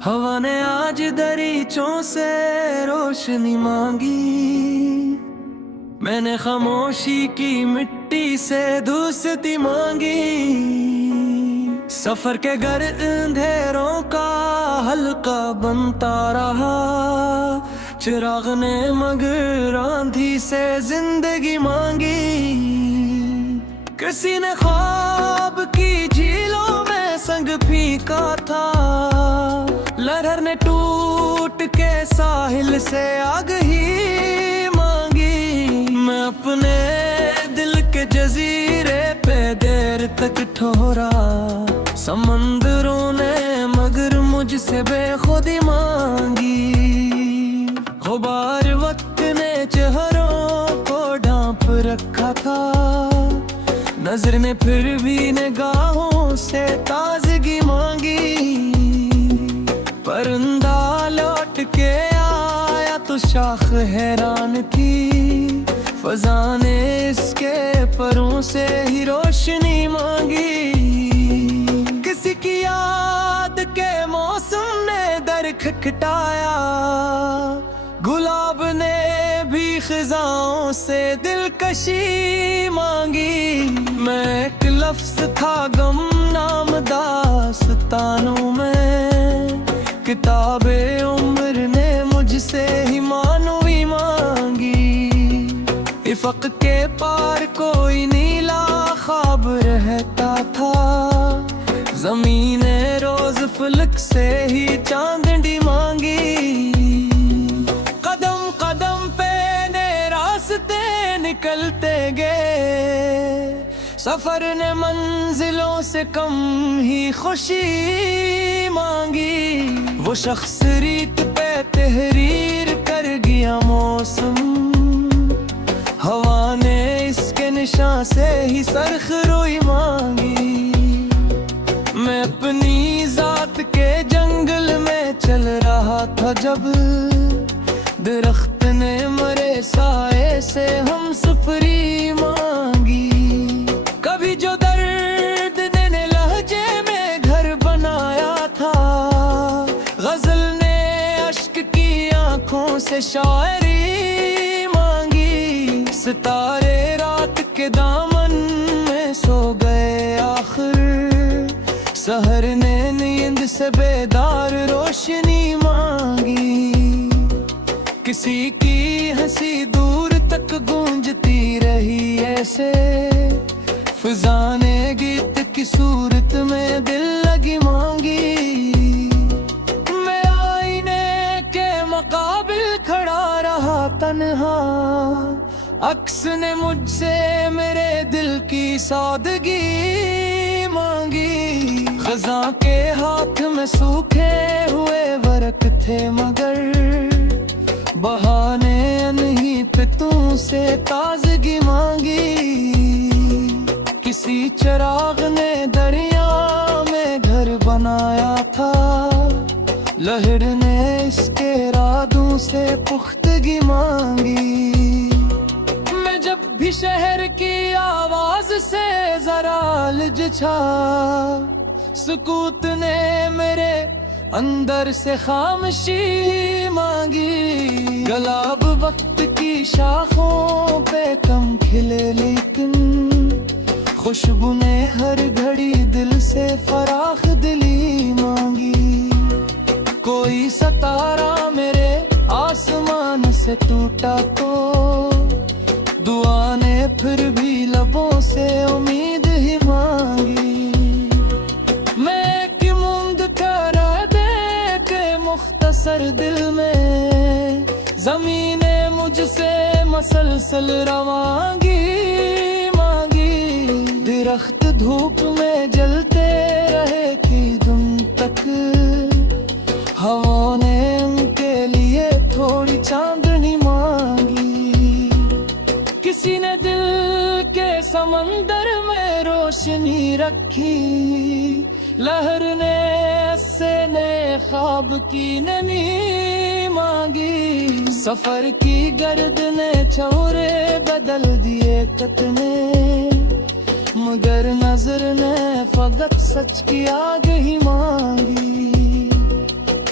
हवा ने आज दरीचों से रोशनी मांगी, मैंने खामोशी की मिट्टी से धूसती मांगी। सफर के घर अंधेरों का हल्का बनता रहा, चिराग ने मगर आंधी से जिंदगी मांगी। किसी ने ख्वाब की झीलों में संग फीका था, लहर ने टूट के साहिल से आग ही मांगी। मैं अपने दिल के जजीरे पे देर तक ठहरा, समंदरों ने मगर मुझसे बेखुदी मांगी। गुबार वक्त ने चेहरों को ढांप रखा था, नजर ने फिर भी निगाहों से ताजगी मांगी। परिंदा लौट के आया तो शाख हैरान थी, फजा ने इसके परों से ही रोशनी मांगी। किसी की याद के मौसम ने दर खटखटाया, गुलाब ने भी खिजाओं से दिलकशी मांगी। मैं एक लफ्ज था गमनाम दास्तानों में, किताबे उम्र ने मुझसे ही मानवी मांगी। इफ़क़ के पार कोई नीला ख्वाब रहता था, ज़मीने रोज फलक से ही चांदनी मांगी। कदम कदम पे ने रास्ते निकलते गए, सफर ने मंजिलों से कम ही खुशी मांगी। वो शख्स रीत पे तहरीर कर गया मौसम, हवा ने इसके निशान से ही सरखरोई मांगी। मैं अपनी जात के जंगल में चल रहा था जब, दरख्त ने मरे साए से हम सफरी मांगी। कभी जो दर्द ने लहजे में घर बनाया था, गजल ने अश्क की आंखों से शायरी मांगी। सितारे रात के दामन में सो गए आखिर, सहर ने नींद से बेदार रोशनी मांगी। किसी की हंसी दूर तक गूंजती रही ऐसे, फिजा ने गीत की सूरत में दिल लगी मांगी। मैं आईने के मुकाबिल खड़ा रहा तन्हा, अक्स ने मुझसे मेरे दिल की सादगी मांगी। खज़ां के हाथ में सूखे हुए वरक थे मगर, बहाने अनही पे तुमसे ताजगी मांगी। किसी चिराग ने दरिया में घर बनाया था, लहर ने इसके रादों से पुख्तगी मांगी। मैं जब भी शहर की आवाज से जरा लजा, सुकूत ने मेरे अंदर से खामोशी मांगी। गुलाब वक्त की शाखों पे कम खिले लेकिन, खुशबू ने हर घड़ी दिल से फराख दिली मांगी। कोई सितारा मेरे आसमान से टूटा तो, दुआ ने फिर भी लबों से उम्मीद ही मांगी। मैं कि मूंद कर दे के मुख्तसर दिल में, ज़मीने मुझसे मसलसल रवांगी मांगी। दरख्त धूप में जलते रहे कि तुम तक, हवा ने उनके लिए थोड़ी चांदनी मांगी। किसी ने दिल के समंदर में रोशनी रखी, लहर ने से ने ख्वाब की नमी मांगी। सफर की गर्द ने चौरे बदल दिए कतने, मगर नजर ने फकत सच की आग ही मांगी।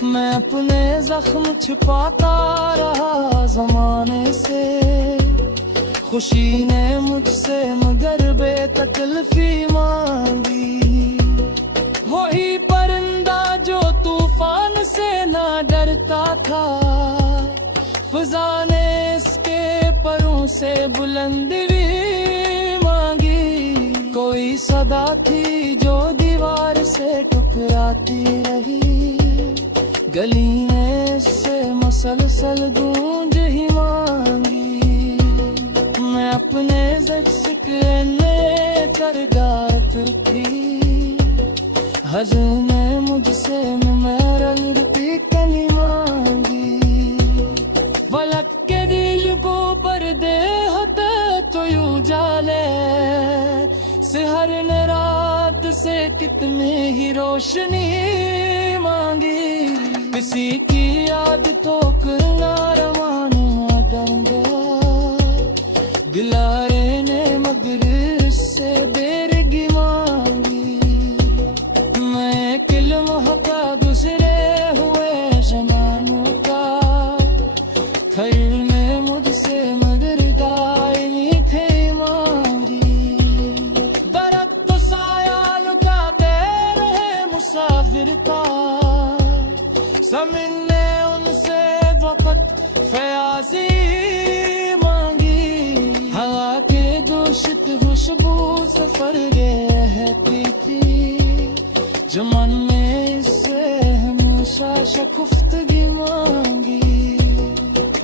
मैं अपने जख्म छिपाता रहा जमाने से, खुशी ने मुझसे मगर बेतकल्फी मांगी। वही परिंदा जो तूफान से ना डरता था, फ़िज़ा ने इसके परों से बुलंदी भी मांगी। कोई सदा थी जो दीवार से टकराती रही, गली ने इससे मसलसल गूंज ही मांगी। मैं अपने ज़िक्र कर गाफिर थी, हज़न ने मुझसे मेमोरल की कली मांगी। फलक के दिल को पर्दे होते तो यूं जाले, सहर ने रात से कितनी ही रोशनी मांगी। किसी की याद तो करना रवाना डंगा, दिलारे ने मगर से बेरगी मांगी। मैं किल्म हका गुजरे हुए ज़मानों का, खैर ने मुझसे मगर दायमी थे मांगी। दरख्त तो साया लुटाते रहे मुसाफिर का, ज़मीन ने उनसे वक़्त फ़याज़ी मांगी। हवा के दूषित खुशबू से फरगे रहती थी, जो मन में इससे हमेशा शकुफ्तगी मांगी।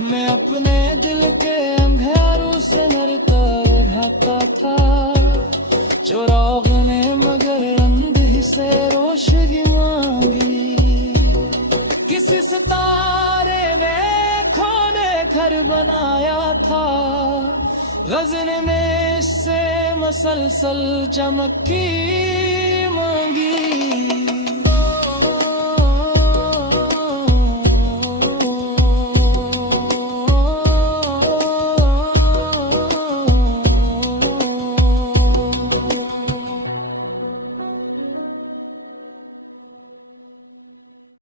मैं अपने दिल के अंधेरों से नरता रहता था, चुराग ने मगर अंधी से रोशनी मांगी। किसी सितारे ने खोने घर बनाया था, गज़ल में इससे मसलसल चमकी